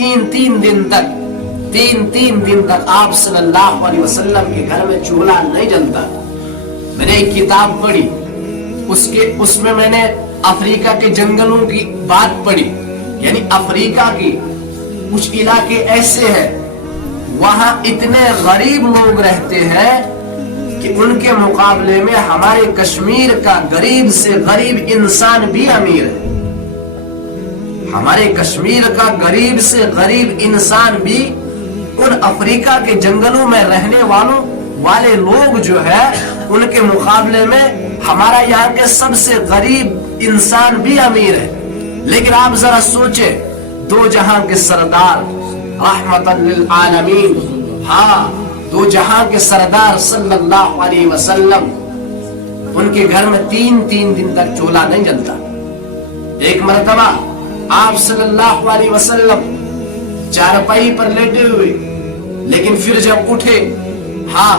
तीन दिन तक आप सल्लल्लाहु अलैहि वसल्लम के घर में चूल्हा नहीं जलता। मैंने एक किताब पढ़ी, उसमें मैंने अफ्रीका के जंगलों की बात पढ़ी। यानी अफ्रीका की कुछ इलाके ऐसे हैं, वहां इतने गरीब लोग रहते हैं कि उनके मुकाबले में हमारे कश्मीर का गरीब से गरीब इंसान भी अमीर है। हमारे कश्मीर का गरीब से गरीब इंसान भी उन अफ्रीका के जंगलों में रहने वाले लोग जो है उनके मुकाबले में हमारा यहाँ के सबसे गरीब इंसान भी अमीर है। लेकिन आप जरा सोचे, दो जहां के सरदार रहमतन लिल आलमीन, हाँ, दो जहां के सरदार सल्लल्लाहु अलैहि वसल्लम, उनके घर में तीन दिन तक चूल्हा नहीं जलता। एक मरतबा आप सल्लल्लाहु अलैहि वसल्लम चारपाई पर लेटे हुए, लेकिन फिर जब उठे, हाँ,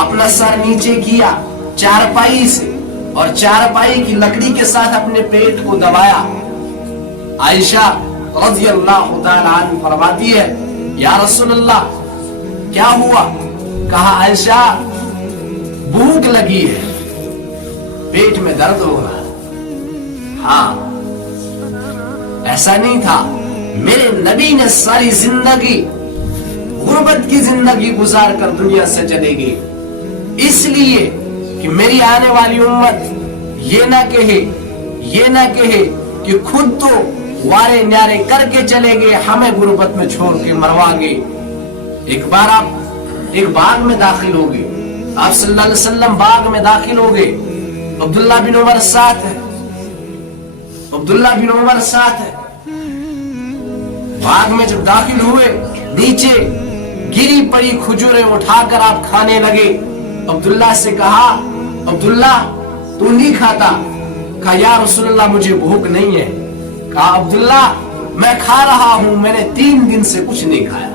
अपना सर नीचे किया चारपाई से और चारपाई की लकड़ी के साथ अपने पेट को दबाया। आयशा रज़ियल्लाहु ताला अन्हा फरमाती है, या रसूलल्लाह क्या हुआ? कहा, आयशा भूख लगी है, पेट में दर्द हो रहा है। हाँ, ऐसा नहीं था। मेरे नबी ने सारी जिंदगी गुर्बत की जिंदगी गुजार कर दुनिया से चले गए, इसलिए कि मेरी आने वाली उम्मत ये ना कहे कि खुद तो वारे न्यारे करके चले गए, हमें गुर्बत में छोड़ के मरवा गए। एक बार आप एक बाग में दाखिल हो गए, आप सल्लल्लाहु अलैहि वसल्लम बाग में दाखिल हो गए, अब्दुल्ला बिन उमर साथ है, बाग में जब दाखिल हुए, नीचे गिरी पड़ी खजूरें उठाकर आप खाने लगे। अब्दुल्ला से कहा, अब्दुल्ला तू नहीं खाता? कहा, या रसूलल्लाह मुझे भूख नहीं है। कहा, अब्दुल्ला मैं खा रहा हूं, मैंने 3 दिन से कुछ नहीं खाया।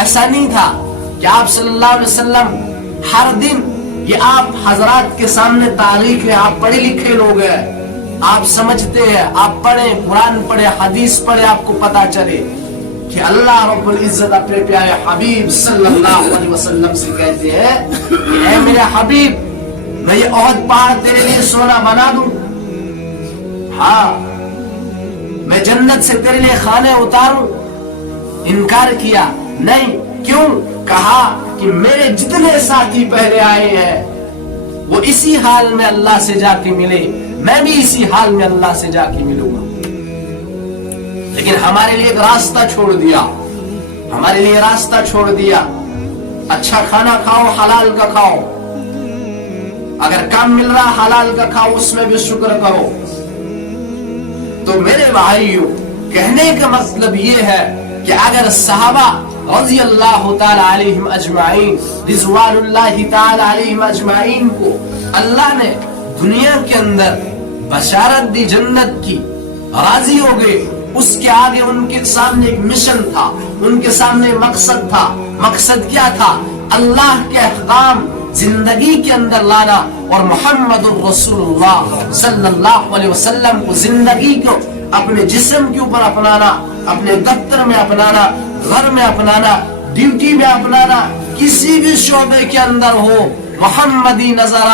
ऐसा नहीं था कि आप सल्लल्लाहु अलैहि वसल्लम हर दिन, ये आप हजरात के सामने तारीख है, आप पढ़े लिखे लोग हैं, आप समझते हैं, आप पढ़े कुरान पढ़े हदीस पढ़े, आपको पता चले कि अल्लाह रब्बुल इज्जत अपने प्यारे हबीब सल्लल्लाहु अलैहि वसल्लम से कहते हैं, ऐ मेरे हबीब, मैं ये ओहद पहाड़ तेरे लिए सोना बना दूं, हाँ, मैं जन्नत से तेरे लिए खाने उतारूं? इनकार किया, नहीं। क्यों? कहा कि मेरे जितने साथी पहले आए हैं वो इसी हाल में अल्लाह से जाके मिले, मैं भी इसी हाल में अल्लाह से जाके मिलूंगा। लेकिन हमारे लिए एक रास्ता छोड़ दिया, अच्छा खाना खाओ, हलाल का खाओ, अगर काम मिल रहा हलाल का खाओ, उसमें भी शुक्र करो। तो मेरे भाइयों, कहने का मतलब ये है कि अगर सहाबा रज़ियल्लाहु ताला अलैहिम अजमाइन, रिज़वानुल्लाहि ताला अलैहिम अजमाइन को अल्लाह ने दुनिया के अंदर बशारत दी जन्नत की, राजी हो गए, उसके आगे उनके सामने एक मिशन था, उनके सामने मकसद था। मकसद क्या था? अल्लाह के अहकाम जिंदगी के अंदर लाना और मुहम्मदुर रसूलुल्लाह सल्लल्लाहु अलैहि वसल्लम को जिंदगी को अपने जिस्म के ऊपर अपनाना, अपने दफ्तर में अपनाना, घर में अपनाना, ड्यूटी में अपनाना, किसी भी शोबे के अंदर हो, मोहम्मदी नजर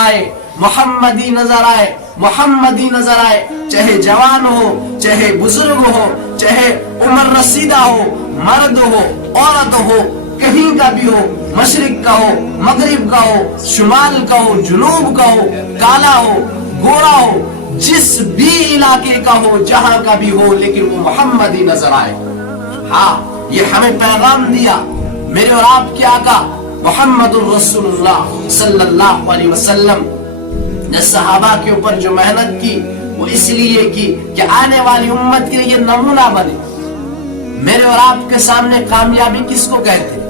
आए, चाहे जवान हो, चाहे बुजुर्ग हो, चाहे उम्र रसीदा हो, मर्द हो, औरत हो, कहीं का भी हो, मशरिक का हो, मगरिब का हो, शुमाल का हो, जुनूब का हो, काला हो, गोरा हो, जिस भी इलाके का हो, जहां का भी हो, लेकिन वो मोहम्मदी नजर आए। हाँ, ये हमें पैगाम दिया मेरे और आपके आका मुहम्मदुर रसूलुल्लाह सल्लल्लाहु अलैहि वसल्लम ने। सहाबा के ऊपर जो मेहनत की वो इसलिए की कि आने वाली उम्मत के लिए नमूना बने। मेरे और आपके सामने कामयाबी किसको कहते?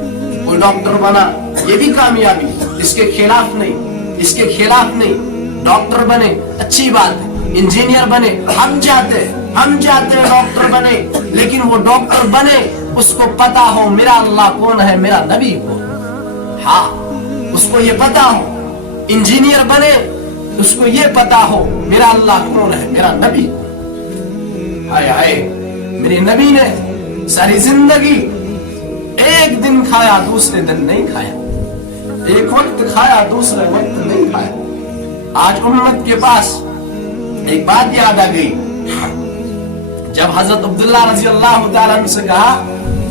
कोई डॉक्टर बना, ये भी कामयाबी, इसके खिलाफ नहीं। डॉक्टर बने, अच्छी बात है, इंजीनियर बने, हम चाहते हैं डॉक्टर बने, लेकिन वो डॉक्टर बने उसको पता हो मेरा अल्लाह कौन है, मेरा नबी कौन। हाँ, उसको ये पता हो। इंजीनियर बने, उसको ये पता हो मेरा अल्लाह कौन है, मेरा नबी। हाय हाय, मेरे नबी ने सारी जिंदगी एक दिन खाया दूसरे दिन नहीं खाया, एक वक्त खाया दूसरे वक्त नहीं खाया। आज उम्मत के पास एक बात याद आ गई, जब हजरत अब्दुल्ला रजी अल्लाह तआला अन्हु से कहा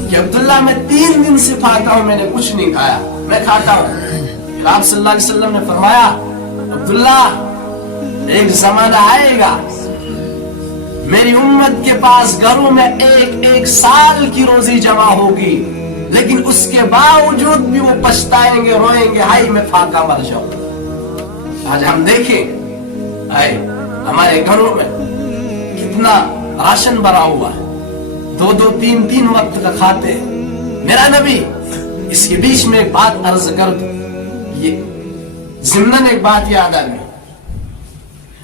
कि अब्दुल्ला मैं 3 दिन से खाता हूं, मैंने कुछ नहीं खाया, मैं खाता हूं। फिर आप सल्लल्लाहु अलैहि वसल्लम ने फरमाया, अब्दुल्ला एक जमाना आएगा मेरी उम्मत के पास घरों में एक साल की रोजी जमा होगी, लेकिन उसके बावजूद भी वो पछताएंगे, रोएंगे, हाय मैं फाका मर जाऊं। आज हम देखें हाय हमारे घरों में कितना राशन भरा हुआ है, 2-2, 3-3 वक्त का खाते हैं। मेरा नबी, इसके बीच में एक बात अर्ज कर दूं, ये ज़िम्नन एक बात याद आ गई।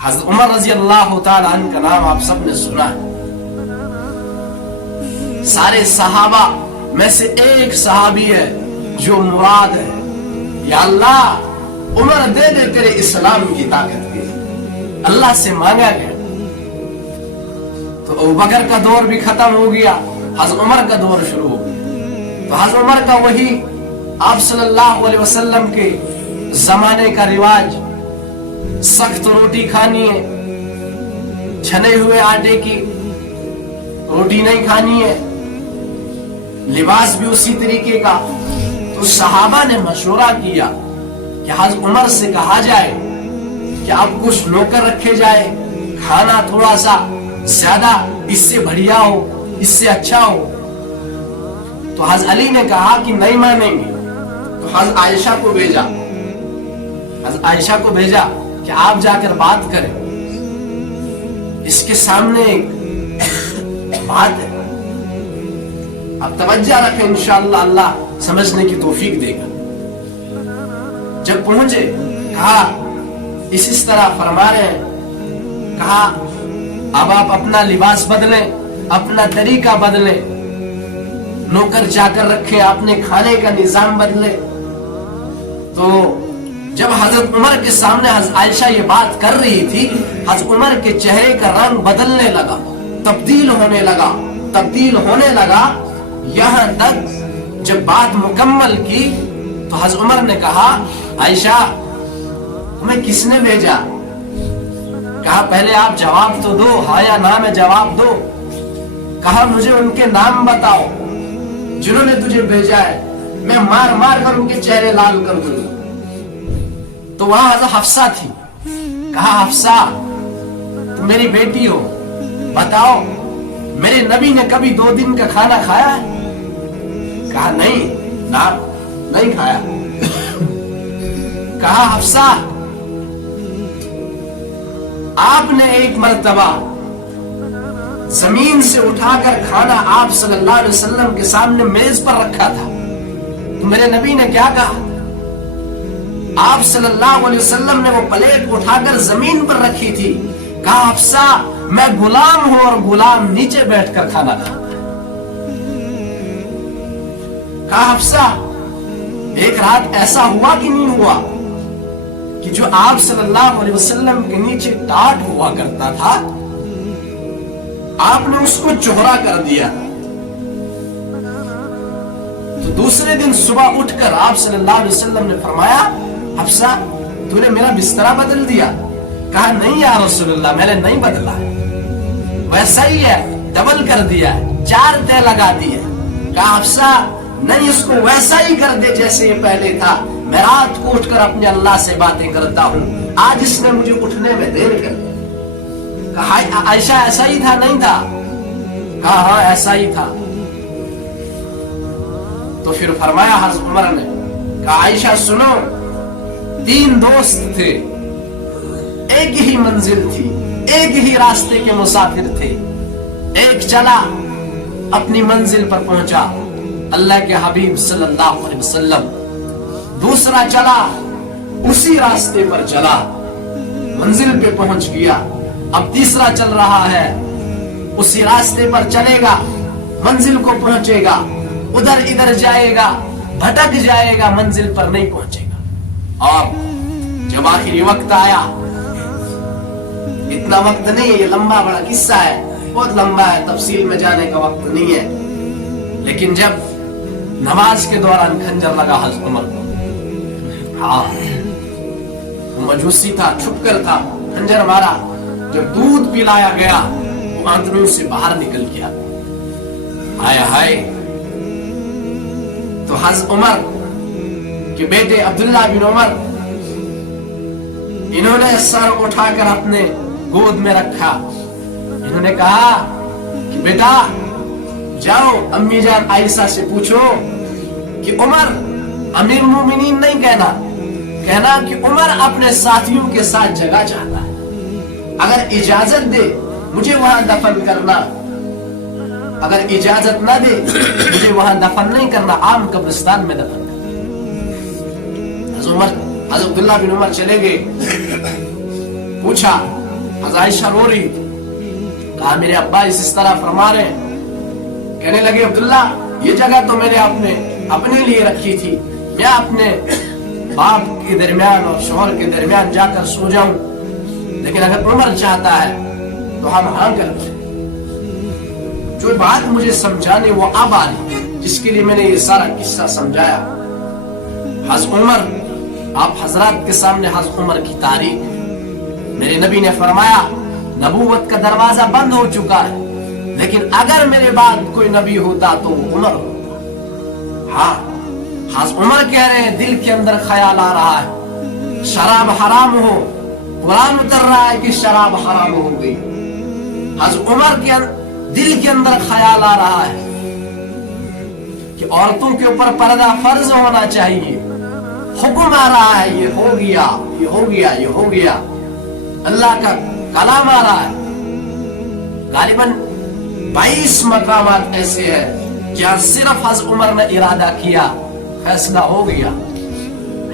हज़रत उमर रजी अल्लाह तआला अन्हु का नाम आप सबने सुना है। सारे सहाबा में से एक सहाबी है जो मुराद है, या अल्लाह उमर दे दे तेरे इस्लाम की ताकत के, अल्लाह से मांगा गया। तो अबू बकर का दौर भी खत्म हो गया, हज़रत उमर का दौर शुरू हो गया। तो हज़रत उमर का वही आप सल्लल्लाहु अलैहि वसल्लम के जमाने का रिवाज, सख्त रोटी खानी है, छने हुए आटे की रोटी नहीं खानी है, लिबास भी उसी तरीके का। तो सहाबा ने मशवरा किया कि हज़रत उमर से कहा जाए कि अब कुछ नौकर रखे जाए, खाना थोड़ा सा ज्यादा इससे बढ़िया हो, इससे अच्छा हो। तो हज़रत अली ने कहा कि नहीं मानेंगे। तो हज़रत आयशा को भेजा, हज़रत आयशा को भेजा कि आप जाकर बात करें, इसके सामने एक बात है, आप तवज्जो रखें, इंशाअल्लाह अल्लाह समझने की तौफीक देगा। जब पहुंचे कहा इस तरह फरमा रहे हैं, कहा अब आप अपना लिबास बदलें, अपना तरीका बदलें, नौकर चाकर रखें, अपने खाने का निजाम बदले। तो जब हजरत उमर के सामने हजरत आयशा ये बात कर रही थी, हजरत उमर के चेहरे का रंग बदलने लगा, तब्दील होने लगा। यहां तक जब बात मुकम्मल की तो हजरत उमर ने कहा, आयशा तुम्हें किसने भेजा? कहा पहले आप जवाब तो दो, हाँ या ना में जवाब दो। कहा मुझे उनके नाम बताओ जिन्होंने तुझे भेजा है, मैं मार मार कर उनके चेहरे लाल कर दूंगा। तो वहां हज़रत हफ्सा थी। कहा हफ्सा तुम मेरी बेटी हो, बताओ मेरे नबी ने कभी 2 दिन का खाना खाया है? कहा नहीं ना, नहीं खाया। कहा हफ्सा आपने एक मर्तबा जमीन से उठाकर खाना आप सल्लल्लाहु अलैहि वसल्लम के सामने मेज पर रखा था, तो मेरे नबी ने क्या कहा? आप सल्लल्लाहु अलैहि वसल्लम ने वो प्लेट उठाकर जमीन पर रखी थी। कहा हफ्सा मैं गुलाम हूं और गुलाम नीचे बैठकर खाना खाता। कहा हफ्सा एक रात ऐसा हुआ कि नहीं हुआ कि जो आप सल्लल्लाहु अलैहि वसल्लम के नीचे टाट हुआ करता था, आपने उसको चौहरा कर दिया। तो दूसरे दिन सुबह उठकर आप सल्लल्लाहु अलैहि वसल्लम ने फरमाया, हफ्सा तूने मेरा बिस्तरा बदल दिया? कहा नहीं या रसूलल्लाह, मैंने नहीं बदला, वैसा ही है, डबल कर दिया, 4 तय लगा दिए। कहा हफ्सा नहीं, इसको वैसा ही कर दे जैसे ये पहले था। मैं रात को उठकर अपने अल्लाह से बातें करता हूं, आज इसने मुझे उठने में देर कर। कहा आयशा ऐसा ही था नहीं था? कहा हाँ ऐसा ही था। तो फिर फरमाया हज़रत उमर ने, कहा आयशा सुनो, 3 दोस्त थे, एक ही मंजिल थी, एक ही रास्ते के मुसाफिर थे। एक चला अपनी मंजिल पर पहुंचा, अल्लाह के हबीब सल्लल्लाहु अलैहि वसल्लम। दूसरा चला उसी रास्ते पर चला, मंजिल पे पहुंच गया। अब तीसरा चल रहा है, उसी रास्ते पर चलेगा, मंजिल को पहुंचेगा, उधर इधर जाएगा, भटक जाएगा, मंजिल पर नहीं पहुंचेगा। और जब आखिरी वक्त आया, इतना वक्त नहीं है, ये लंबा बड़ा किस्सा है, بہت لمبا ہے, تفصیل میں جانے کا وقت نہیں ہے. لیکن جب نماز کے دوران خنجر لگا حضرت عمر کو, ہاں وہ مجوسی تھا, چھپ کر تھا, خنجر مارا. جب دودھ پلایا گیا وہ آنتڑیوں سے باہر نکل گیا. ہائے ہائے. تو حضرت عمر کے بیٹے عبداللہ بن عمر, انہوں نے سر اٹھا کر اپنے گود میں رکھا. انہوں نے کہا کہ بیٹا جاؤ امی جان عائشہ سے پوچھو کہ عمر امیر مومنین نہیں کہنا, کہنا کہ عمر اپنے ساتھیوں کے ساتھ جگہ چاہتا ہے, اگر اجازت دے مجھے وہاں دفن کرنا, اگر اجازت نہ دے مجھے وہاں دفن نہیں کرنا, عام قبرستان میں دفن کرنا. حضرت عبداللہ بن عمر چلے گئے, پوچھا, حضرت عائشہ رو رہی تھی, کہا میرے ابا اس طرح فرما رہے ہیں. کہنے لگے عبداللہ یہ جگہ تو میں نے اپنے لیے رکھی تھی, میں اپنے باپ کے درمیان اور شوہر کے درمیان جا کر سو جاؤں, لیکن اگر عمر چاہتا ہے تو ہم ہاں کر دیں. جو بات مجھے سمجھانے وہ اب آ رہی, جس کے لیے میں نے یہ سارا قصہ سمجھایا. حضرت عمر, آپ حضرات کے سامنے حضرت عمر کی تاریخ. میرے نبی نے فرمایا نبوت کا دروازہ بند ہو چکا ہے, لیکن اگر میرے بعد کوئی نبی ہوتا تو وہ عمر ہوتا. ہاں حضرت عمر کہہ رہے ہیں دل کے اندر خیال آ رہا ہے شراب حرام ہو, قرآن اتر رہا ہے کہ شراب حرام ہو گئی. حضرت عمر کے دل کے اندر خیال آ رہا ہے کہ عورتوں کے اوپر پردہ فرض ہونا چاہیے, حکم آ رہا ہے یہ ہو گیا, یہ ہو گیا, یہ ہو گیا, اللہ کا کلام آ رہا ہے. غالباً 22 مقامات ایسے ہیں جہاں صرف حضرت عمر نے ارادہ کیا فیصلہ ہو گیا.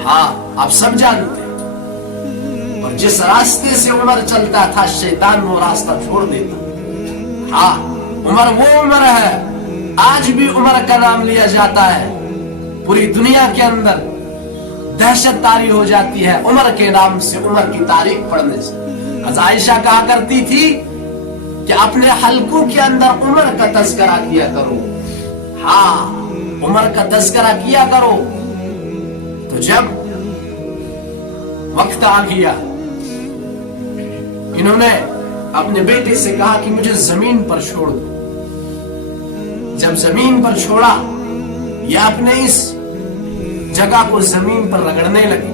ہاں آپ سب جانتے ہیں, اور جس راستے سے عمر چلتا تھا شیطان وہ راستہ چھوڑ دیتا. ہاں عمر وہ عمر ہے, آج بھی عمر کا نام لیا جاتا ہے, پوری دنیا کے اندر دہشت طاری ہو جاتی ہے عمر کے نام سے, عمر کی تاریخ پڑھنے سے. حضرت عائشہ کہا کرتی تھی کہ اپنے حلقوں کے اندر عمر کا تذکرہ کیا کرو, ہاں عمر کا تذکرہ کیا کرو. تو جب وقت آ گیا انہوں نے اپنے بیٹے سے کہا کہ مجھے زمین پر چھوڑ دو. جب زمین پر چھوڑا, یہ اپنے اس جگہ کو زمین پر رگڑنے لگے.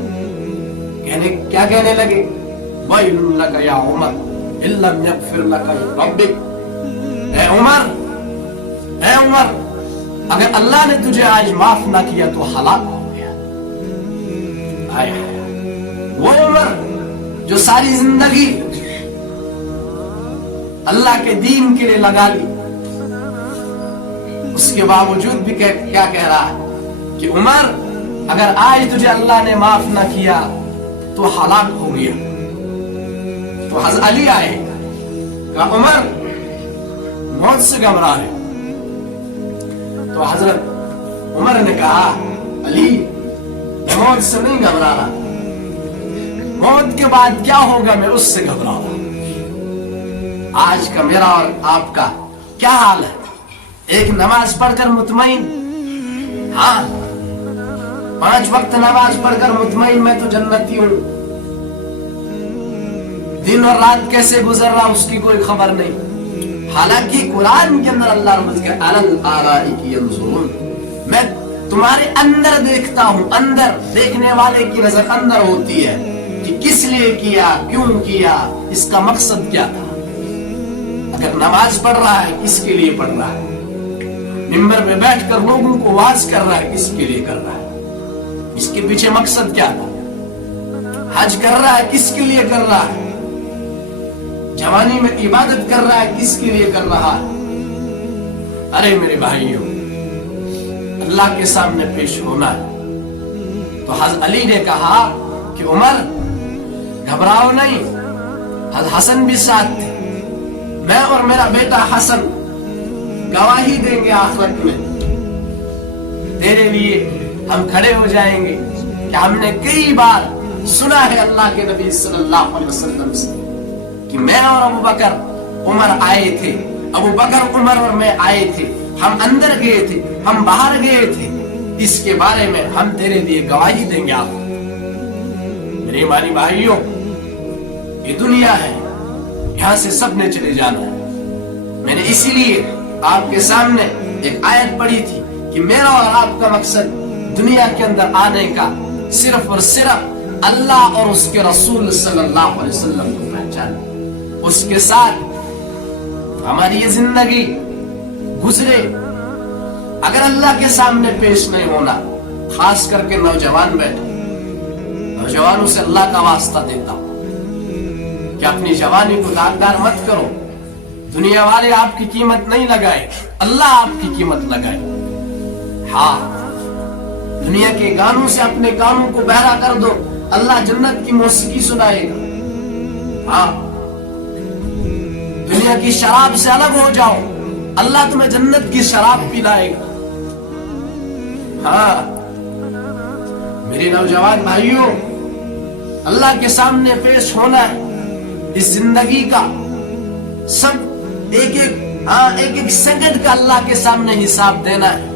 کیا کہنے لگے, وَيْلٌ لَكَ يَا عُمَرْ إِن لَّمْ يَغْفِرْ لَكَ رَبِّكَ. اے عمر اگر اللہ نے تجھے آج معاف نہ کیا تو ہلاک ہو گیا. وہ عمر جو ساری زندگی اللہ کے دین کے لیے لگا لی, اس کے باوجود بھی کیا کہہ رہا ہے کہ عمر اگر آج تجھے اللہ نے معاف نہ کیا تو ہلاک ہو گیا. تو حضرت علی آئے, کہا عمر موت سے گھبرا ہے. تو حضرت عمر نے کہا علی موت سے نہیں گھبرا رہا, موت کے بعد کیا ہوگا میں اس سے گھبرا رہا. آج کا میرا اور آپ کا کیا حال ہے, ایک نماز پڑھ کر مطمئن, ہاں 5 وقت نماز پڑھ کر مطمئن میں تو جنتی ہوں, دن اور رات کیسے گزر رہا اس کی کوئی خبر نہیں. حالانکہ قرآن کے اندر اللہ رب العزت علی الآراء ینظرون, میں تمہارے اندر دیکھتا ہوں, اندر دیکھنے والے کی نظر اندر ہوتی ہے کہ کس لیے کیا, کیوں کیا, اس کا مقصد کیا تھا. اگر نماز پڑھ رہا ہے کس کے لیے پڑھ رہا ہے, منبر میں بیٹھ کر لوگوں کو واعظ کر رہا ہے کس کے لیے کر رہا ہے, اس کے پیچھے مقصد کیا تھا. حج کر رہا ہے کس کے لیے کر رہا ہے, جوانی میں عبادت کر رہا ہے کس کے لیے کر رہا ہے. ارے میرے بھائیوں, اللہ کے سامنے پیش ہونا ہے. تو حضرت علی نے کہا کہ عمر گھبراؤ نہیں, حضرت حسن بھی ساتھ تھے, میں اور میرا بیٹا حسن گواہی دیں گے آخرت میں, تیرے لیے ہم کھڑے ہو جائیں گے کہ ہم نے کئی بار سنا ہے اللہ کے نبی صلی اللہ علیہ وسلم سے کہ میں اور ابو بکر عمر آئے تھے अबू बकर, उमर और मैं आए थे, हम अंदर गए थे, हम बाहर गए थे, इसके बारे में हम तेरे लिए गवाही देंगे। आप मेरे हमारी भाइयों, ये दुनिया है, यहां से सब ने चले जाना है। मैंने इसीलिए आपके सामने एक आयत पढ़ी थी कि मेरा और आपका मकसद दुनिया के अंदर आने का सिर्फ और सिर्फ अल्लाह और उसके रसूल सल्लल्लाहु अलैहि वसल्लम को पहचानना, उसके साथ हमारी ये जिंदगी गुजरे। अगर अल्लाह के सामने पेश नहीं होना, खास करके नौजवान बैठे, नौजवानों से अल्लाह का वास्ता देता हूं कि अपनी जवानी को दागदार मत करो। दुनिया वाले आपकी कीमत नहीं लगाए, अल्लाह आपकी कीमत लगाए। हाँ, दुनिया के गानों से अपने कानों को बहरा कर दो, अल्लाह जन्नत की मौसीकी सुनाएगा। हाँ, दुनिया की शराब से अलग हो जाओ, अल्लाह तुम्हें जन्नत की शराब पिलाएगा। हाँ मेरे नौजवान भाइयों, अल्लाह के सामने पेश होना है। इस जिंदगी का सब एक एक सेकंड का अल्लाह के सामने हिसाब देना है।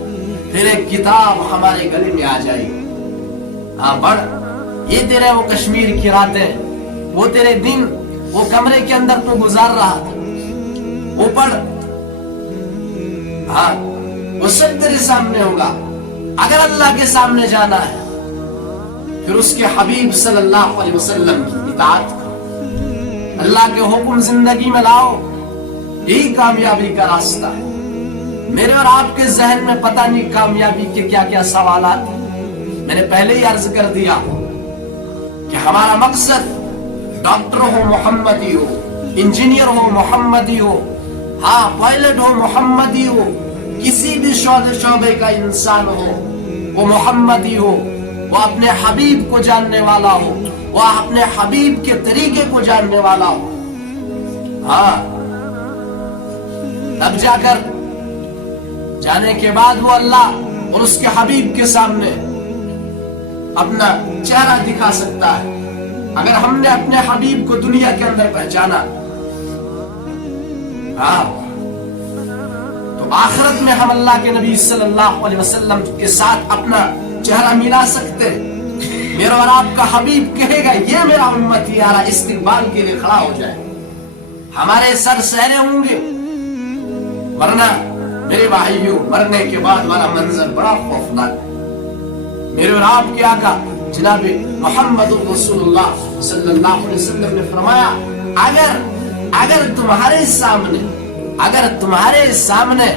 फिर एक किताब हमारे गले में आ जाएगी। हाँ बढ़, ये तेरे वो कश्मीर की रातें, वो तेरे दिन, वो कमरे के अंदर तो गुजार रहा था, वो पढ़। हाँ, वो सब तेरे सामने होगा। अगर अल्लाह के सामने जाना है, फिर उसके हबीब सल्लल्लाहु अलैहि वसल्लम की इताअत करो, अल्लाह के हुक्म जिंदगी में लाओ, यही कामयाबी का रास्ता है। मेरे और आपके जहन में पता नहीं कामयाबी के क्या क्या सवालात हैं। मैंने पहले ही अर्ज कर दिया कि हमारा मकसद डॉक्टर हो मोहम्मदी हो, इंजीनियर हो मोहम्मदी हो, हाँ पायलट हो मोहम्मदी हो, किसी भी शोबे का इंसान हो वो मोहम्मदी हो, वो अपने हबीब को जानने वाला हो, वो अपने हबीब के तरीके को जानने वाला हो। हाँ, तब जाकर जाने के बाद वो अल्लाह और उसके हबीब के सामने अपना चेहरा दिखा सकता है। अगर हमने अपने हबीब को दुनिया के अंदर पहचाना, हाँ, तो आखिरत में हम अल्लाह के नबी सल्लल्लाहु अलैहि वसल्लम के साथ अपना चेहरा मिला सकते। मेरा और आपका हबीब कहेगा, ये मेरा उम्मती यारा, इस्तिकबाल के लिए खड़ा हो जाए, हमारे सर सहरे होंगे। वरना मेरे भाइयों, मरने के बाद वाला मंजर बड़ा खौफनाक है। मेरे और आपके आका जनाब मोहम्मद रसूलुल्लाह सल्लल्लाहु अलैहि वसल्लम ने फरमाया, अगर तुम्हारे सामने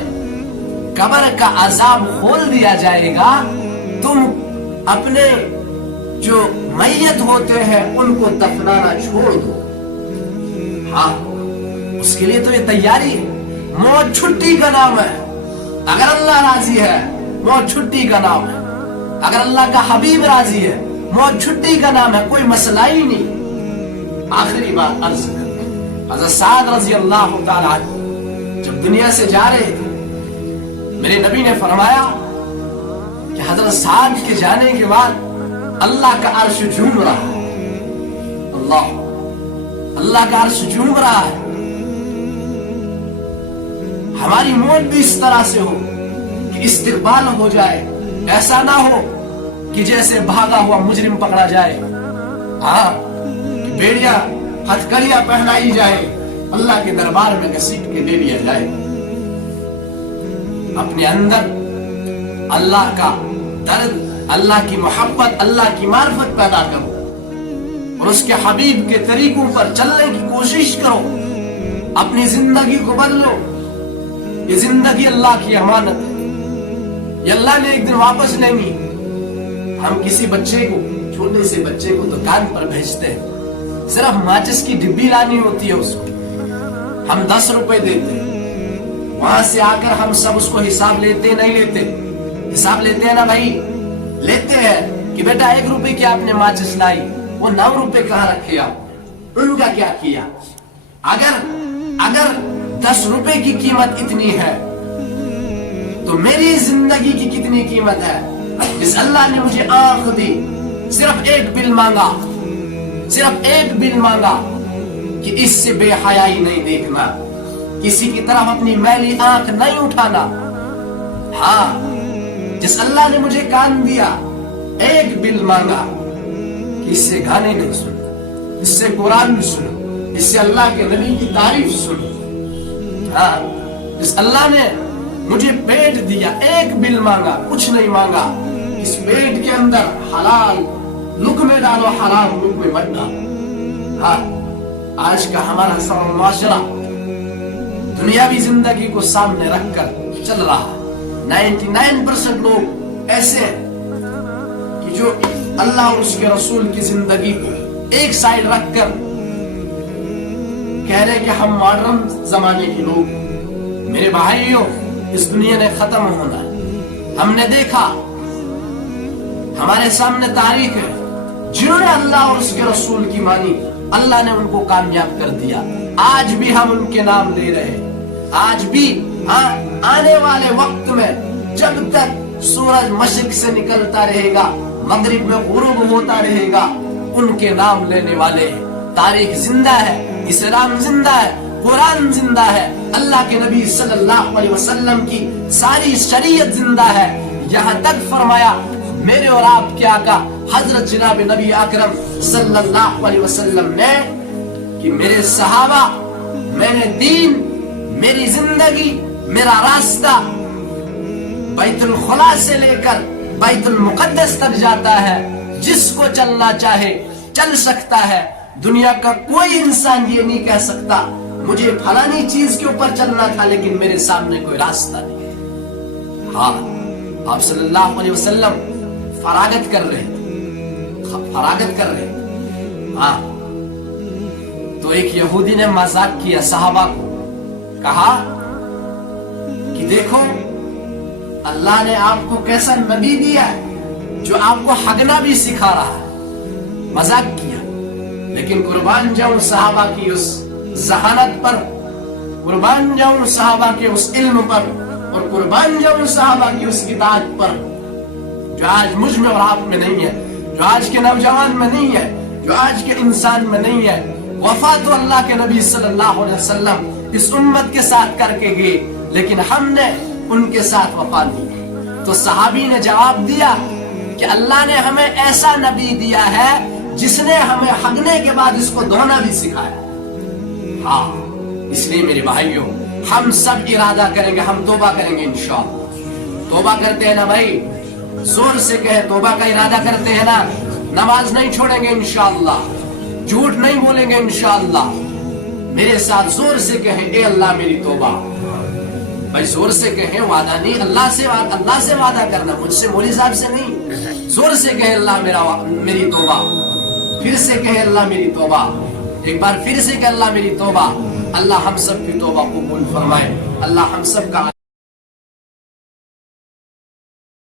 कब्र का अजाब खोल दिया जाएगा, तुम अपने जो मैयत होते हैं उनको दफनाना छोड़ दो। हाँ, उसके लिए तो ये तैयारी है। मौत छुट्टी का नाम है। अगर अल्लाह राजी है, मौत छुट्टी का नाम है। अगर अल्लाह का हबीब राजी है, मौत छुट्टी का नाम है, कोई मसला ही नहीं। आखिरी बात अर्ज कर, हज़रत साद रज़ी अल्लाह तआला अन्हु जब दुनिया से जा रहे थे, मेरे नबी ने फरमाया कि हज़रत साद के जाने के बाद अल्लाह का अर्श झूम रहा है। अल्लाह का अर्श झूम रहा है। हमारी मौत भी इस तरह से हो कि इस्तिकबाल हो जाए, ऐसा ना हो कि जैसे भागा हुआ मुजरिम पकड़ा जाए। हाँ, बेड़िया हथकड़ियां पहनाई जाए, अल्लाह के दरबार में घसीट के ले लिया जाए। अपने अंदर अल्लाह का दर्द, अल्लाह की मोहब्बत, अल्लाह की मार्फत पैदा करो और उसके हबीब के तरीकों पर चलने की कोशिश करो। अपनी जिंदगी को बदलो। ये जिंदगी अल्लाह की अमानत है, ये अल्लाह ने एक दिन वापस लेनी। हम किसी बच्चे को, छोटे से बच्चे को दुकान पर भेजते हैं, सिर्फ माचिस की डिब्बी लानी होती है उसको, हम 10 रुपए देते हैं। वहां से आकर हम सब उसको हिसाब लेते नहीं लेते? हिसाब लेते हैं ना भाई, लेते हैं कि बेटा 1 रुपए की आपने माचिस लाई, वो 9 रुपए कहाँ रखे आप, उनका क्या किया? अगर 10 रुपए की कीमत इतनी है तो मेरी जिंदगी की कितनी कीमत है? इस अल्लाह ने मुझे आंख दी, सिर्फ एक बिल मांगा कि इससे बेहयाई नहीं देखना, किसी की तरफ अपनी मैली आंख नहीं उठाना। हाँ, जिस अल्लाह ने मुझे कान दिया, एक बिल मांगा कि इससे गाने नहीं सुनो, इससे कुरान सुनो, इससे अल्लाह के नबी की तारीफ सुनो। हाँ, जिस अल्लाह ने मुझे पेट दिया, एक बिल मांगा, कुछ नहीं मांगा, इस पेट के अंदर हलाल लुक्मे डालो, हराम लुक्मे मत डालो। हाँ, आज का हमारा सब माशरा दुनियावी जिंदगी को सामने रखकर चल रहा है। 99% लोग ऐसे हैं कि जो अल्लाह और उसके रसूल की जिंदगी को एक साइड रखकर कह रहे कि हम मॉडर्न जमाने के लोग। मेरे भाइयों, इस दुनिया ने खत्म होना है। हमने देखा, हमारे सामने तारीख है, जिन्होंने अल्लाह और उसके रसूल की मानी, अल्लाह ने उनको कामयाब कर दिया। आज भी हम उनके नाम ले रहे हैं। आज भी आने वाले वक्त में जब तक सूरज मशरिक से निकलता रहेगा, मगरिब में गुरूब होता रहेगा, उनके नाम लेने वाले हैं। तारीख जिंदा है, इस्लाम जिंदा है, कुरान जिंदा है, अल्लाह के नबी सल्लल्लाहु अलैहि वसल्लम की सारी शरीयत जिंदा है। यहाँ तक फरमाया मेरे और आपके आका हजरत जनाब नबी अकरम सल्लल्लाहु अलैहि वसल्लम ने कि मेरे सहाबा, मैंने दीन, मेरी जिंदगी, मेरा रास्ता बैतुल खुला से लेकर बैतुल मुकद्दस तक जाता है। जिसको चलना चाहे चल सकता है। दुनिया का कोई इंसान ये नहीं कह सकता मुझे फलानी चीज के ऊपर चलना था लेकिन मेरे सामने कोई रास्ता नहीं। हाँ, आप सल्लल्लाहु अलैहि वसल्लम फरागत कर रहे थे। हाँ, तो एक यहूदी ने मजाक किया, सहाबा को कहा कि देखो अल्लाह ने आपको कैसा नबी दिया है जो आपको हगना भी सिखा रहा है। मजाक किया, लेकिन कुर्बान जाऊं सहाबा की उस जहानत पर, कुर्बान जाऊं सहाबा के उस इल्म पर, और कुर्बान जाऊं सहाबा की उस इताअत पर जो आज मुझ में और आप में नहीं है, जो आज के नौजवान में नहीं है, जो आज के इंसान में नहीं है। वफा तो अल्लाह के नबी सल्लल्लाहु अलैहि वसल्लम इस उम्मत के साथ करके गए, लेकिन हमने उनके साथ वफा नहीं। तो सहाबी ने जवाब दिया कि अल्लाह ने हमें ऐसा नबी दिया है जिसने हमें हगने के बाद इसको धोना भी सिखाया। हाँ, इसलिए मेरे भाइयों, हम सब इरादा करेंगे, हम तौबा करेंगे इंशाअल्लाह। तौबा करते हैं ना भाई, जोर से कहे तौबा का इरादा करते हैं ना। नमाज नहीं छोड़ेंगे इंशाअल्लाह, झूठ नहीं बोलेंगे इंशाअल्लाह। मेरे साथ जोर से कहें, ए अल्लाह मेरी तौबा। भाई जोर से कहें, वादा नहीं, अल्लाह से वादा करना, मुझसे मौलवी साहब से नहीं। जोर से कहें अल्लाह मेरी तौबा। फिर से कहें अल्लाह मेरी तौबा। एक बार फिर से कहें अल्लाह मेरी तौबा। अल्लाह हम सब की तौबा कबूल फरमाए। अल्लाह हम सब का